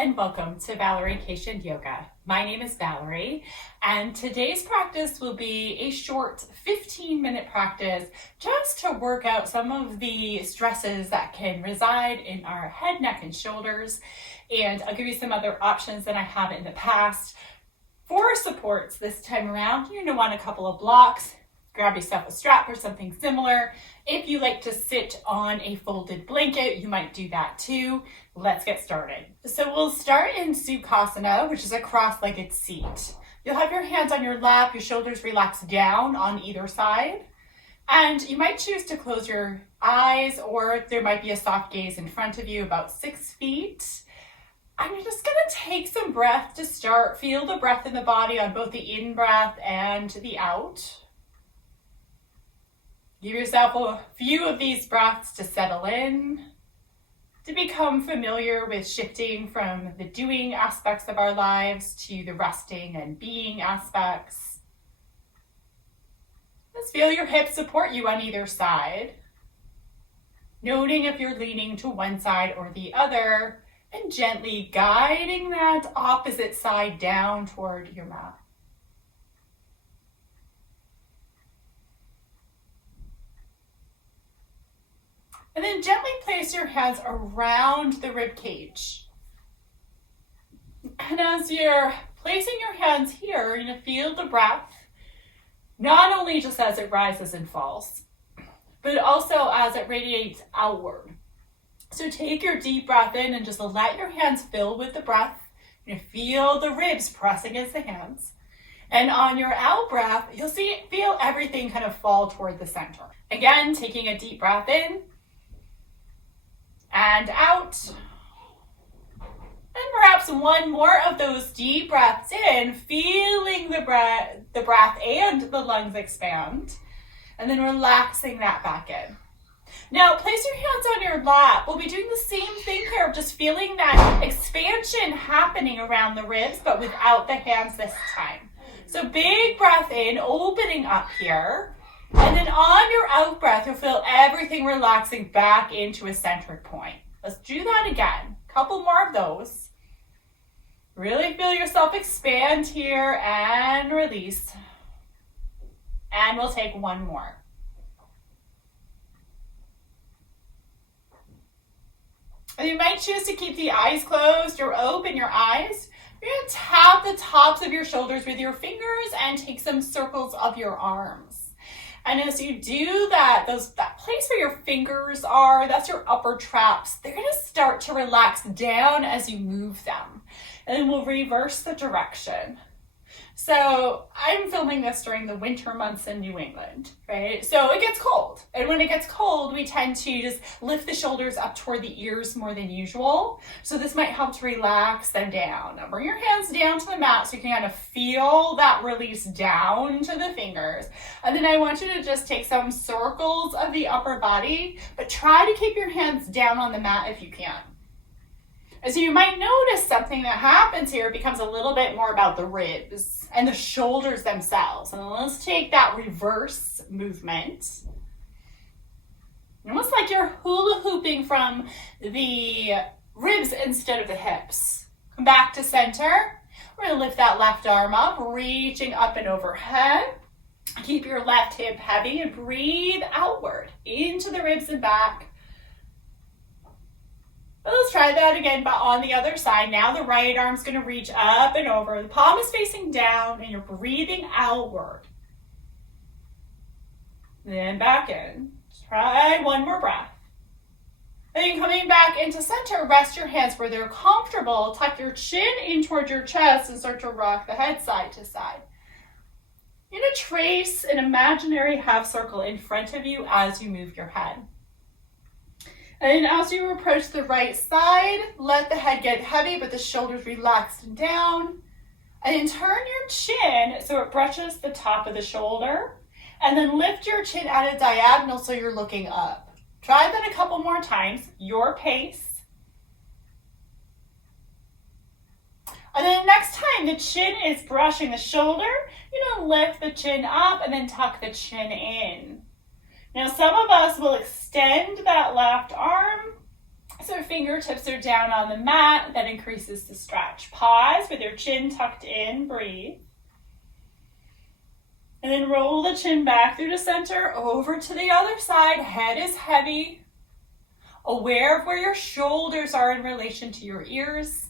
and welcome to Valerie Kacian Yoga. My name is Valerie, and today's practice will be a short 15-minute practice just to work out some of the stresses that can reside in our head, neck, and shoulders. And I'll give you some other options that I have in the past for supports this time around. You're going to want a couple of blocks. Grab yourself a strap or something similar. If you like to sit on a folded blanket, you might do that too. Let's get started. So we'll start in Sukhasana, which is a cross-legged seat. You'll have your hands on your lap, your shoulders relaxed down on either side. And you might choose to close your eyes, or there might be a soft gaze in front of you about 6 feet. And you're just gonna take some breath to start. Feel the breath in the body on both the in-breath and the out. Give yourself a few of these breaths to settle in, to become familiar with shifting from the doing aspects of our lives to the resting and being aspects. Just feel your hips support you on either side, noting if you're leaning to one side or the other, and gently guiding that opposite side down toward your mat. And then gently place your hands around the rib cage. And as you're placing your hands here, you're going to feel the breath, not only just as it rises and falls, but also as it radiates outward. So take your deep breath in and just let your hands fill with the breath. You're going to feel the ribs press against the hands. And on your out breath, you'll feel everything kind of fall toward the center. Again, taking a deep breath in and out. And perhaps one more of those deep breaths in, feeling the breath and the lungs expand, and then relaxing that back in. Now, place your hands on your lap. We'll be doing the same thing here, just feeling that expansion happening around the ribs, but without the hands this time. So big breath in, opening up here. And then on your out breath, you'll feel everything relaxing back into a centered point. Let's do that again. Couple more of those. Really feel yourself expand here and release. And we'll take one more. And you might choose to keep the eyes closed or open your eyes. You're going to tap the tops of your shoulders with your fingers and take some circles of your arms. And as you do that, that place where your fingers are, that's your upper traps, they're going to start to relax down as you move them. And then we'll reverse the direction. So I'm filming this during the winter months in New England, right? So it gets cold. And when it gets cold, we tend to just lift the shoulders up toward the ears more than usual. So this might help to relax them down. Now bring your hands down to the mat so you can kind of feel that release down to the fingers. And then I want you to just take some circles of the upper body, but try to keep your hands down on the mat if you can. And so you might notice something that happens here becomes a little bit more about the ribs and the shoulders themselves. And let's take that reverse movement. Almost like you're hula hooping from the ribs instead of the hips. Come back to center. We're going to lift that left arm up, reaching up and overhead. Keep your left hip heavy and breathe outward into the ribs and back. Let's try that again, but on the other side. Now the right arm's going to reach up and over. The palm is facing down, and you're breathing outward. Then back in. Try one more breath. And then coming back into center, rest your hands where they're comfortable. Tuck your chin in towards your chest and start to rock the head side to side. You're going to trace an imaginary half circle in front of you as you move your head. And as you approach the right side, let the head get heavy, but the shoulders relaxed and down. And then turn your chin so it brushes the top of the shoulder. And then lift your chin at a diagonal so you're looking up. Try that a couple more times, your pace. And then next time the chin is brushing the shoulder, you're going to lift the chin up and then tuck the chin in. Now some of us will extend that left arm So fingertips are down on the mat, that increases the stretch. Pause with your chin tucked in, breathe. And then roll the chin back through the center, over to the other side. Head is heavy. Aware of where your shoulders are in relation to your ears.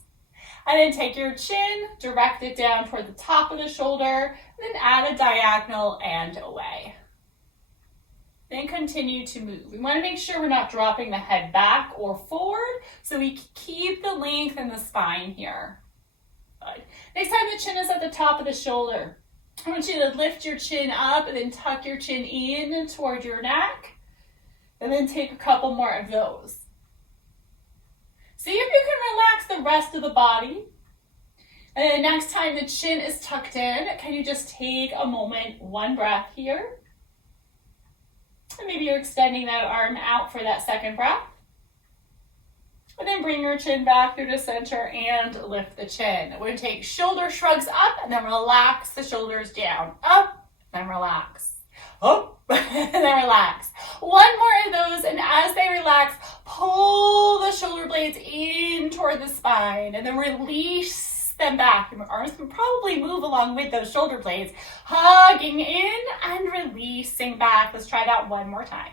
And then take your chin, direct it down toward the top of the shoulder, and then add a diagonal and away. Then continue to move. We want to make sure we're not dropping the head back or forward, so we keep the length in the spine here. Good. Next time the chin is at the top of the shoulder, I want you to lift your chin up and then tuck your chin in toward your neck, and then take a couple more of those. See if you can relax the rest of the body. And then next time the chin is tucked in, can you just take a moment, one breath here? And maybe you're extending that arm out for that second breath. And then bring your chin back through the center and lift the chin. We're going to take shoulder shrugs up and then relax the shoulders down. Up, then relax. Up, and then relax. One more of those, and as they relax, pull the shoulder blades in toward the spine and then release them back. Your arms can probably move along with those shoulder blades, hugging in and releasing back. Let's try that one more time.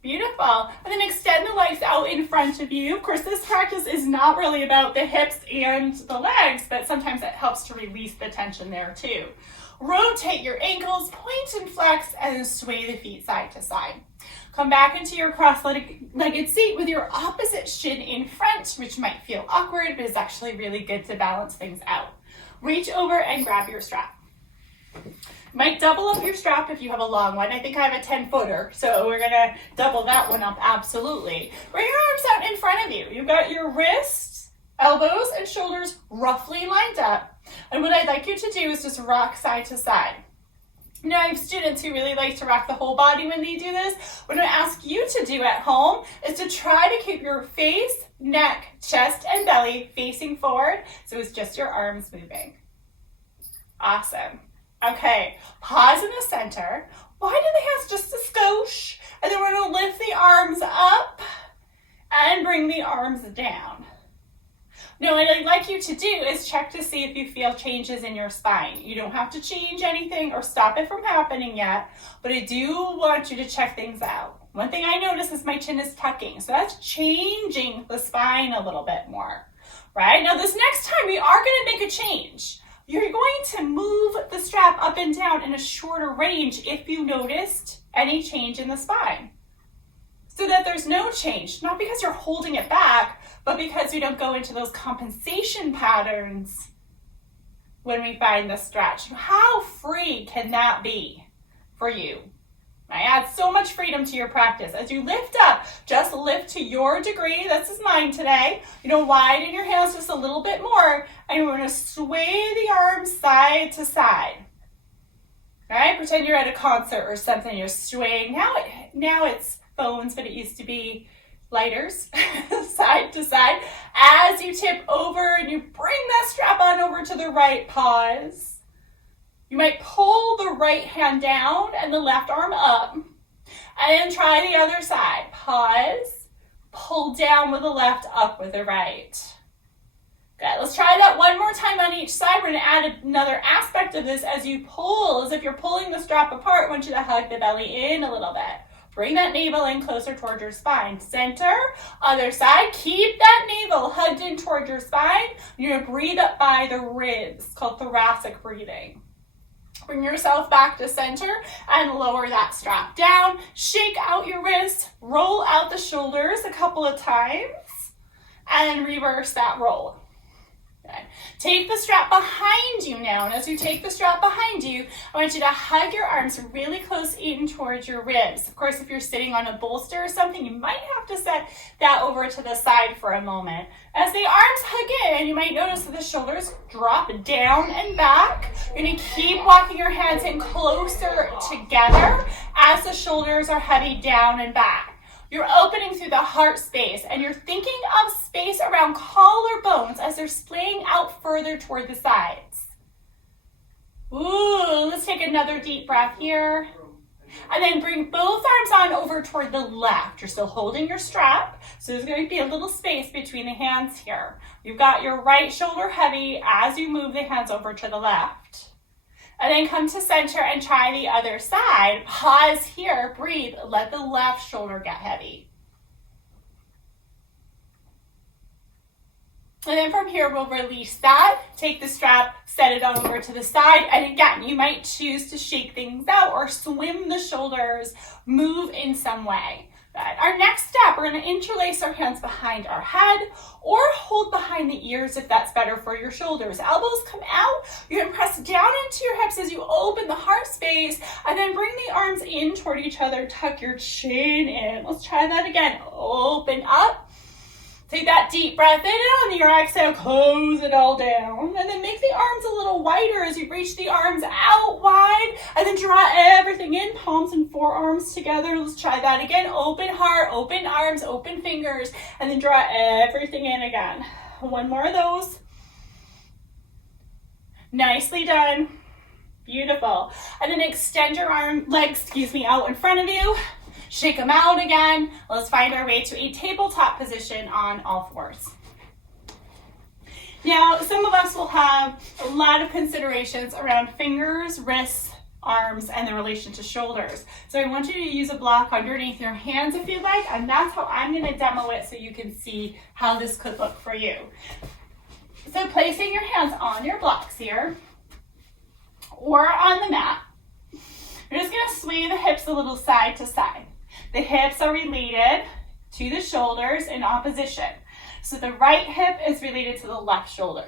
Beautiful. And then extend the legs out in front of you. Of course, this practice is not really about the hips and the legs, but sometimes it helps to release the tension there too. Rotate your ankles, point and flex, and sway the feet side to side. Come back into your cross-legged seat with your opposite shin in front, which might feel awkward, but is actually really good to balance things out. Reach over and grab your strap. Might double up your strap if you have a long one. I think I have a 10-footer, so we're gonna double that one up, absolutely. Bring your arms out in front of you. You've got your wrists, elbows, and shoulders roughly lined up. And what I'd like you to do is just rock side to side. Now, I have students who really like to rock the whole body when they do this. What I'm gonna ask you to do at home is to try to keep your face, neck, chest, and belly facing forward, so it's just your arms moving. Awesome. Okay, pause in the center. Widen the hands just a skosh, and then we're gonna lift the arms up and bring the arms down. Now, what I'd like you to do is check to see if you feel changes in your spine. You don't have to change anything or stop it from happening yet, but I do want you to check things out. One thing I notice is my chin is tucking, so that's changing the spine a little bit more, right? Now, this next time we are gonna make a change. You're going to move the strap up and down in a shorter range if you noticed any change in the spine, so that there's no change, not because you're holding it back, but because we don't go into those compensation patterns when we find the stretch. How free can that be for you? I add so much freedom to your practice. As you lift up, just lift to your degree. This is mine today. Widen your hands just a little bit more, and we're gonna sway the arms side to side. All right, pretend you're at a concert or something, you're swaying. Now it's phones, but it used to be lighters, side to side. As you tip over and you bring that strap on over to the right, pause. You might pull the right hand down and the left arm up. And then try the other side. Pause, pull down with the left, up with the right. Good, let's try that one more time on each side. We're gonna add another aspect of this as you pull, as if you're pulling the strap apart. I want you to hug the belly in a little bit. Bring that navel in closer toward your spine. Center, other side. Keep that navel hugged in toward your spine. You're gonna breathe up by the ribs, called thoracic breathing. Bring yourself back to center and lower that strap down. Shake out your wrists, roll out the shoulders a couple of times, and reverse that roll. Okay. Take the strap behind you now, and as you take the strap behind you, I want you to hug your arms really close in towards your ribs. Of course, if you're sitting on a bolster or something, you might have to set that over to the side for a moment. As the arms hug in, you might notice that the shoulders drop down and back. You're going to keep walking your hands in closer together as the shoulders are heavy down and back. You're opening through the heart space, and you're thinking of space around collarbones as they're splaying out further toward the sides. Ooh, let's take another deep breath here. And then bring both arms on over toward the left. You're still holding your strap, so there's going to be a little space between the hands here. You've got your right shoulder heavy as you move the hands over to the left. And then come to center and try the other side. Pause here, breathe, let the left shoulder get heavy. And then from here, we'll release that, take the strap, set it on over to the side. And again, you might choose to shake things out or swim the shoulders, move in some way. But our next step, we're going to interlace our hands behind our head or hold behind the ears if that's better for your shoulders. Elbows come out. You're going to press down into your hips as you open the heart space and then bring the arms in toward each other. Tuck your chin in. Let's try that again. Open up. Take that deep breath in, and on your exhale, close it all down. And then make the arms a little wider as you reach the arms out wide. And then draw everything in, palms and forearms together. Let's try that again. Open heart, open arms, open fingers. And then draw everything in again. One more of those. Nicely done. Beautiful. And then extend your legs out in front of you. Shake them out again. Let's find our way to a tabletop position on all fours. Now, some of us will have a lot of considerations around fingers, wrists, arms, and the relation to shoulders. So I want you to use a block underneath your hands if you'd like, and that's how I'm going to demo it so you can see how this could look for you. So placing your hands on your blocks here, or on the mat, you're just going to sway the hips a little side to side. The hips are related to the shoulders in opposition. So the right hip is related to the left shoulder.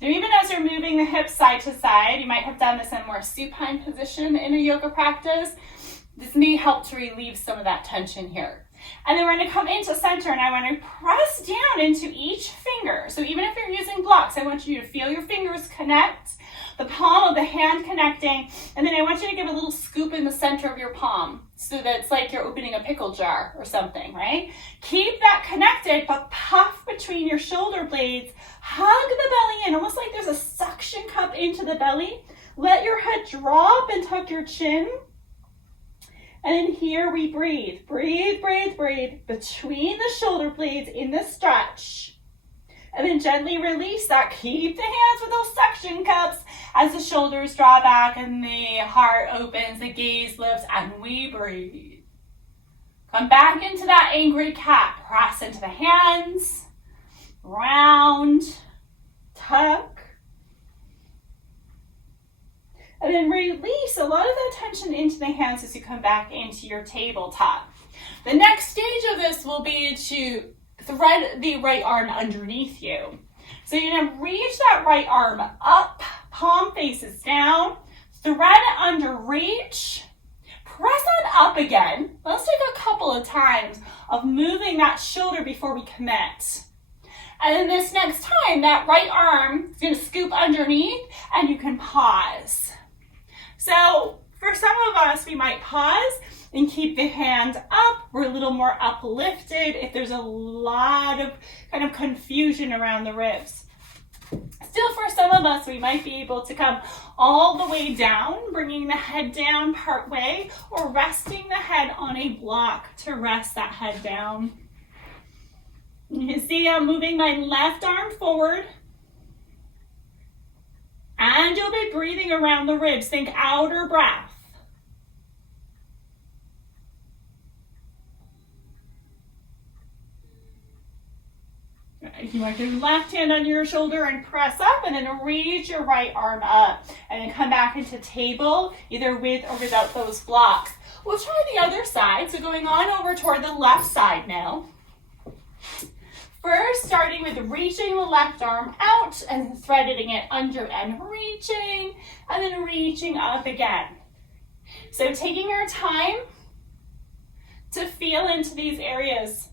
So even as you're moving the hips side to side, you might have done this in a more supine position in a yoga practice. This may help to relieve some of that tension here. And then we're going to come into center, and I want to press down into each finger. So even if you're using blocks, I want you to feel your fingers connect, the palm of the hand connecting, and then I want you to give a little scoop in the center of your palm so that it's like you're opening a pickle jar or something, right? Keep that connected, but puff between your shoulder blades. Hug the belly in, almost like there's a suction cup into the belly. Let your head drop and tuck your chin. And then here we breathe. Breathe, breathe, breathe between the shoulder blades in the stretch. And then gently release that. Keep the hands with those suction cups as the shoulders draw back and the heart opens, the gaze lifts, and we breathe. Come back into that angry cat. Press into the hands. Round. Tuck. And then release a lot of that tension into the hands as you come back into your tabletop. The next stage of this will be to thread the right arm underneath you. So you're going to reach that right arm up, palm faces down, thread it under, reach, press on up again. Let's take a couple of times of moving that shoulder before we commit. And then this next time, that right arm is going to scoop underneath and you can pause. So for some of us, we might pause and keep the hand up. We're a little more uplifted if there's a lot of kind of confusion around the ribs. Still, for some of us, we might be able to come all the way down, bringing the head down part way, or resting the head on a block to rest that head down. You can see I'm moving my left arm forward. And you'll be breathing around the ribs. Think outer breath. You want your left hand on your shoulder and press up, and then reach your right arm up. And then come back into table, either with or without those blocks. We'll try the other side. So going on over toward the left side now. First, starting with reaching the left arm out and threading it under and then reaching up again. So taking our time to feel into these areas.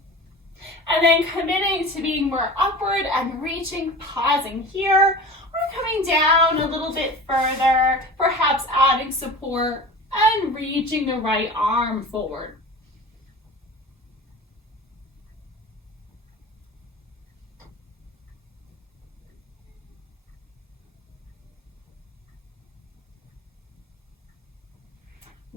And then committing to being more upward and reaching, pausing here, or coming down a little bit further, perhaps adding support and reaching the right arm forward.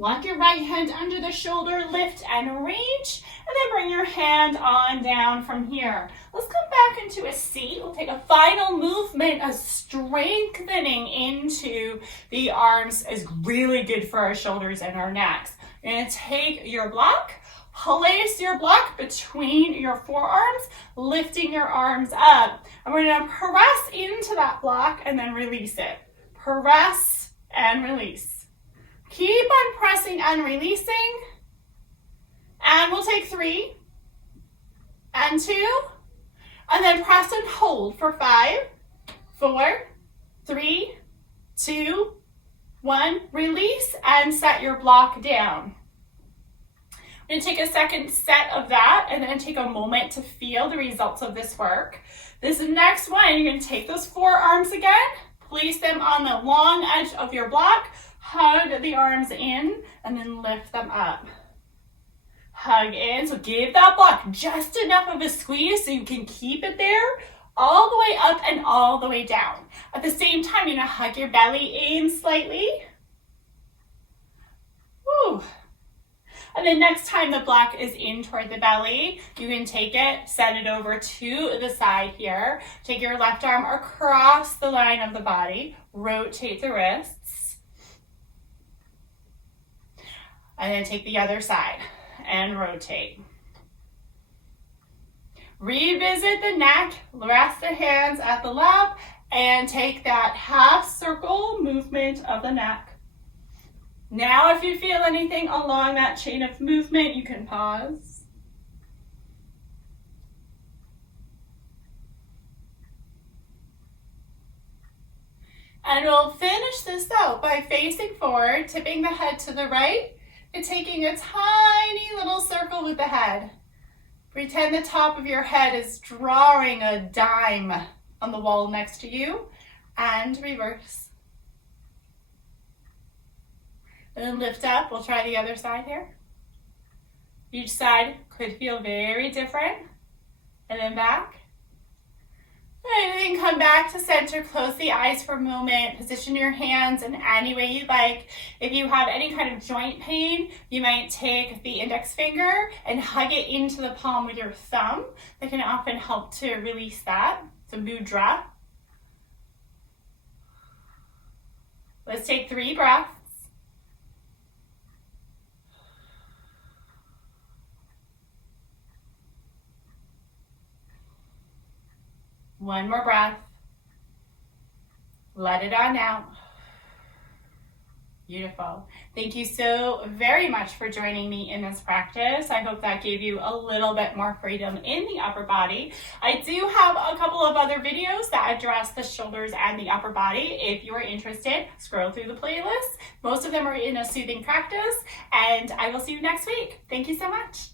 Walk your right hand under the shoulder, lift and reach, and then bring your hand on down from here. Let's come back into a seat. We'll take a final movement of strengthening into the arms is really good for our shoulders and our necks. You're going to take your block, place your block between your forearms, lifting your arms up. And we're going to press into that block and then release it. Press and release. Keep on pressing and releasing. And we'll take 3 and 2. And then press and hold for 5, 4, 3, 2, 1. Release and set your block down. I'm going to take a second set of that and then take a moment to feel the results of this work. This next one, you're going to take those forearms again, place them on the long edge of your block, hug the arms in, and then lift them up. Hug in, so give that block just enough of a squeeze so you can keep it there, all the way up and all the way down. At the same time, you're going to hug your belly in slightly. Woo. And then next time the block is in toward the belly, you can take it, set it over to the side here. Take your left arm across the line of the body, rotate the wrists. And then take the other side and rotate. Revisit the neck, rest the hands at the lap, and take that half circle movement of the neck. Now, if you feel anything along that chain of movement, you can pause. And we'll finish this out by facing forward, tipping the head to the right, and taking a tiny little circle with the head. Pretend the top of your head is drawing a dime on the wall next to you, and reverse. And then lift up. We'll try the other side here. Each side could feel very different. And then back. And then come back to center. Close the eyes for a moment. Position your hands in any way you like. If you have any kind of joint pain, you might take the index finger and hug it into the palm with your thumb. That can often help to release that. It's a mudra. Let's take 3 breaths. One more breath. Let it on out. Beautiful. Thank you so very much for joining me in this practice. I hope that gave you a little bit more freedom in the upper body. I do have a couple of other videos that address the shoulders and the upper body. If you're interested, scroll through the playlist. Most of them are in a soothing practice, and I will see you next week. Thank you so much.